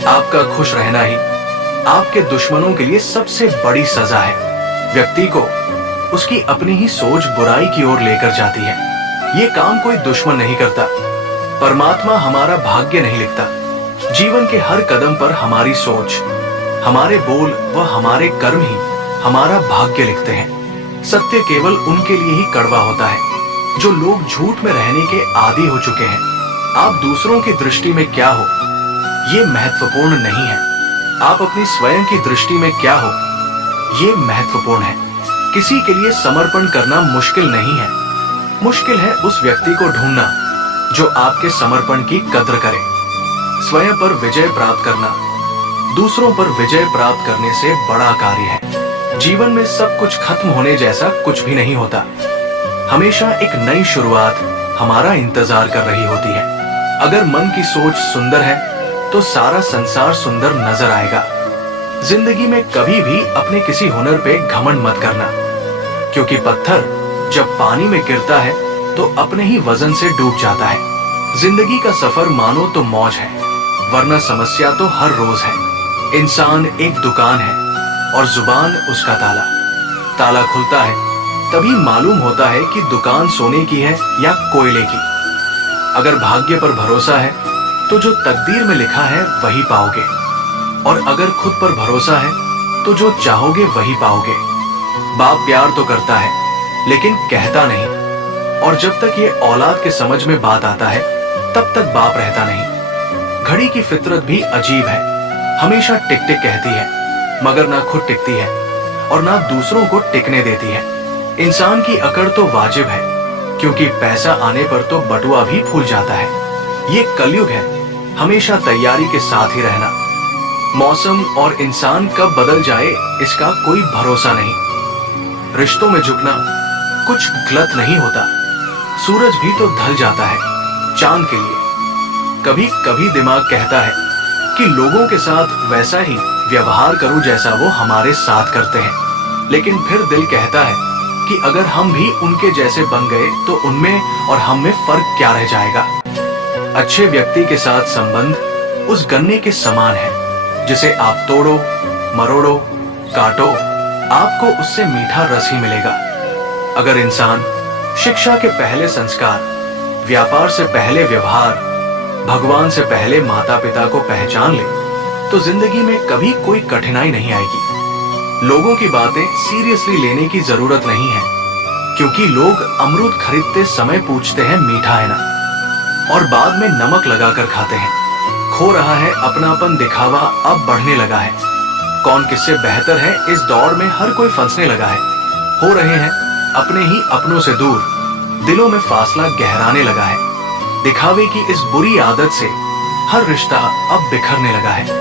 आपका खुश रहना ही आपके दुश्मनों के लिए सबसे बड़ी सजा है। व्यक्ति को उसकी अपनी ही सोच बुराई की ओर लेकर जाती है। ये काम कोई दुश्मन नहीं करता। परमात्मा हमारा भाग्य नहीं लिखता। जीवन के हर कदम पर हमारी सोच, हमारे बोल व हमारे कर्म ही हमारा भाग्य लिखते हैं। सत्य केवल उनके लिए ही कड़वा होता है जो लोग झूठ में रहने के आदी हो चुके हैं। आप दूसरों की दृष्टि में क्या हो, ये महत्वपूर्ण नहीं है। आप अपनी स्वयं की दृष्टि में क्या हो, ये महत्वपूर्ण है। किसी के लिए समर्पण करना मुश्किल नहीं है। मुश्किल है उस व्यक्ति को ढूंढना जो आपके समर्पण की कद्र करे। स्वयं पर विजय प्राप्त करना दूसरों पर विजय प्राप्त करने से बड़ा कार्य है। जीवन में सब कुछ खत्म होने जैसा कुछ भी नहीं होता। हमेशा एक नई शुरुआत हमारा इंतजार कर रही होती है। अगर मन की सोच सुंदर है तो सारा संसार सुंदर नजर आएगा। जिंदगी में कभी भी अपने किसी हुनर पे घमंड मत करना, क्योंकि पत्थर जब पानी में गिरता है तो अपने ही वजन से डूब जाता है। जिंदगी का सफर मानो तो मौज है, वरना समस्या तो हर रोज है। इंसान एक दुकान है और जुबान उसका ताला। ताला खुलता है तभी मालूम होता है कि दुकान सोने की है या कोयले की। अगर भाग्य पर भरोसा है तो जो तकदीर में लिखा है वही पाओगे, और अगर खुद पर भरोसा है तो जो चाहोगे वही पाओगे। बाप प्यार तो करता है लेकिन कहता नहीं, और जब तक ये औलाद के समझ में बात आता है तब तक बाप रहता नहीं। घड़ी की फितरत भी अजीब है, हमेशा टिक टिक कहती है मगर ना खुद टिकती है और ना दूसरों को टिकने देती है। इंसान की अकड़ तो वाजिब है, क्योंकि पैसा आने पर तो बटुआ भी फूल जाता है। ये कलयुग है, हमेशा तैयारी के साथ ही रहना। मौसम और इंसान कब बदल जाए इसका कोई भरोसा नहीं। रिश्तों में झुकना कुछ गलत नहीं होता। सूरज भी तो ढल जाता है चांद के लिए। कभी कभी दिमाग कहता है कि लोगों के साथ वैसा ही व्यवहार करूं जैसा वो हमारे साथ करते हैं, लेकिन फिर दिल कहता है कि अगर हम भी उनके जैसे बन गए तो उनमें और हम में फर्क क्या रह जाएगा। अच्छे व्यक्ति के साथ संबंध उस गन्ने के समान है जिसे आप तोड़ो, मरोड़ो, काटो, आपको उससे मीठा रस ही मिलेगा। अगर इंसान शिक्षा के पहले संस्कार, व्यापार से पहले व्यवहार, भगवान से पहले माता पिता को पहचान ले तो जिंदगी में कभी कोई कठिनाई नहीं आएगी। लोगों की बातें सीरियसली लेने की जरूरत नहीं है, क्योंकि लोग अमरूद खरीदते समय पूछते हैं मीठा है ना, और बाद में नमक लगाकर खाते हैं। खो रहा है अपनापन, दिखावा अब बढ़ने लगा है। कौन किससे बेहतर है इस दौड़ में हर कोई फंसने लगा है। हो रहे हैं अपने ही अपनों से दूर, दिलों में फासला गहराने लगा है। दिखावे की इस बुरी आदत से हर रिश्ता अब बिखरने लगा है।